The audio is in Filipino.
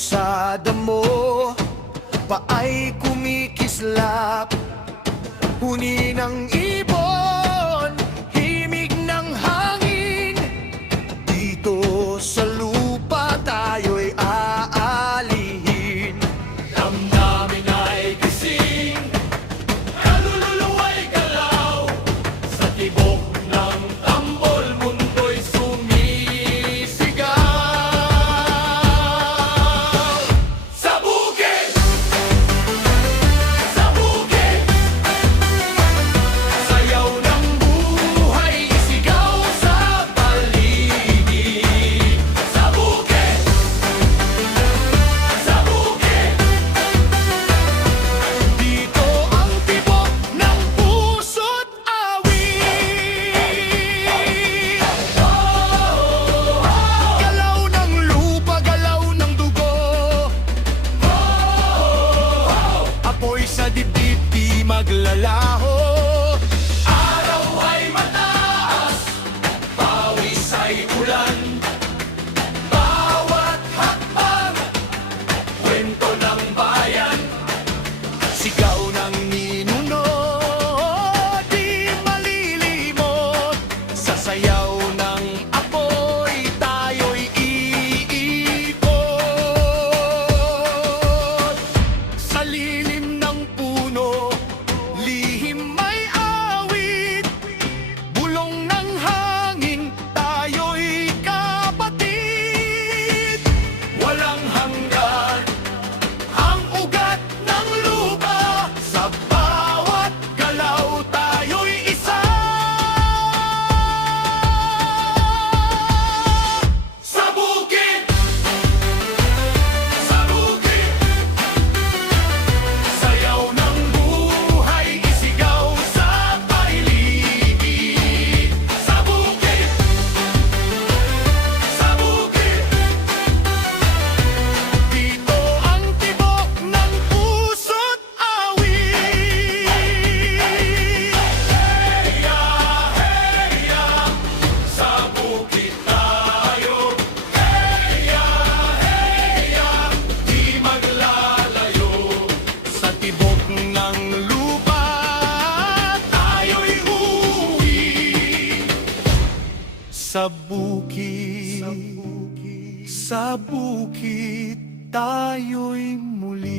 sa damo, paay kumikislap, huni ng ibon, himig ng hangin. Dito sa lupa tayo'y aalihin. Damdamin ay gising, kaluluwa'y galaw. Sa tibok ng tambol, mundo'y sumisigaw. Sa bukid, sayaw ng buhay, isigaw sa paligid. Sa bukid, Dito ang tibok ng puso't awit. Galaw ng lupa, galaw ng dugo, apoy sa dibdib di maglalaho. araw ay mataas, pawis ay ulan. Bawat hakbang, kwento ng bayan. Sigaw ng ninuno, di malilimot. Sa sayaw ng apoy, tayo'y iikot. Sa lilim ng puno, lihim may awit. Bulong ng hangin, tayo'y kapatid. Walang hanggan, Ang ugat ng lupa, sa bawat galaw tayo'y isa. sa bukid, sayaw ng buhay, isigaw sa paligid. Sa bukid, Dito ang tibok ng puso't awit. heya, heya, sa bukid tayo. Heya, heya, di maglalayo. Sa tibok ng lupa, tayo'y uwi. Sa bukid tayo'y muli.